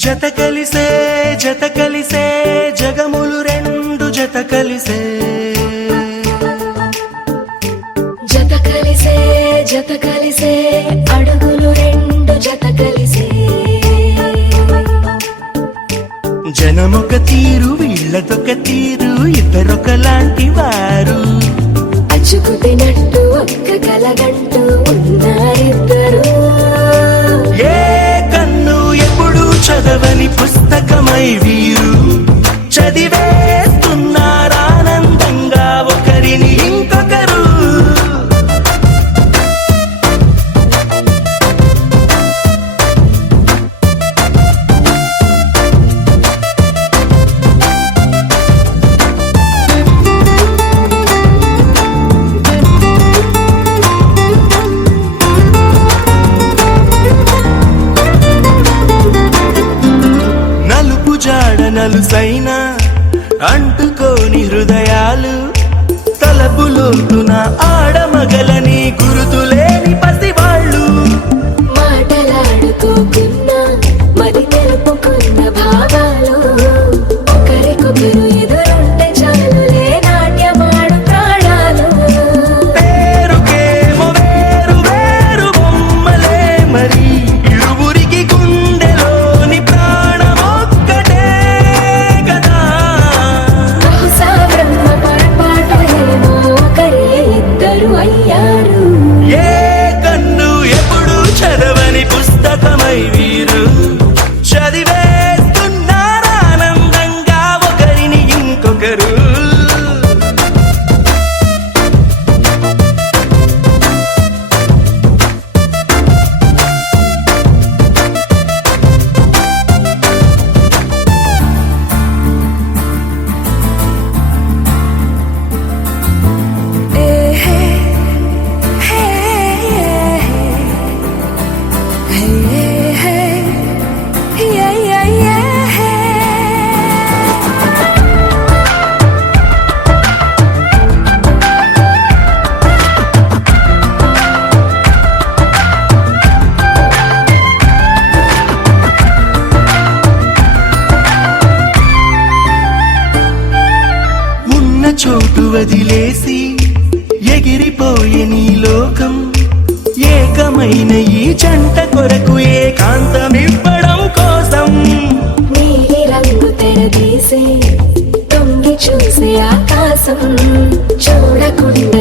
జత కలిసే జగములు రెండు జత కలిసే అడుగులు రెండు జత కలిసే జనమొక తీరు వీళ్ళదొక తీరు ఇద్దరొకలాంటి వారు అచ్చుకుతినట్టు ఒక్క కలగంటూ ఉన్నారిద్దరు ఏ కన్ను ఎప్పుడు చదవని పుస్తకమై వీరు చదివేస్తున్నారానందంగా ఒకరిని ఇంకొకరు. నలుసైనా అంటుకోని హృదయాలు తలపులోతున ఆడమగలని గురుతులేని పసివాళ్ళు మాటలాడుకోకున్నా మరి తెలుపుకున్న భావాలు ఒకరికొకరు ఎదురుంటే చాలులే నాట్యమాడు ప్రాణాలు పేరుకేమో వేరు వేరు బొమ్మలే మరి ఇరువురికి గుండెలోని ప్రాణమొక్కటే కదా. బహుశా బ్రహ్మ పొరపాటు ఏమో ఒకరే ఇద్దరు అయ్యారు. ఏ కన్ను ఎప్పుడు చదవని పుస్తకమై వీరు చదివేస్తున్నారానందంగా ఒకరిని ఇంకొకరు. చోటు వదిలేసి ఎగిరిపోయే నీ లోకం ఏకమైన ఈ జంట కొరకు ఏకాంతమివ్వడం కోసం నీలి రంగు తెరదీసే తొంగి చూసే ఆకాశం చూడకుండా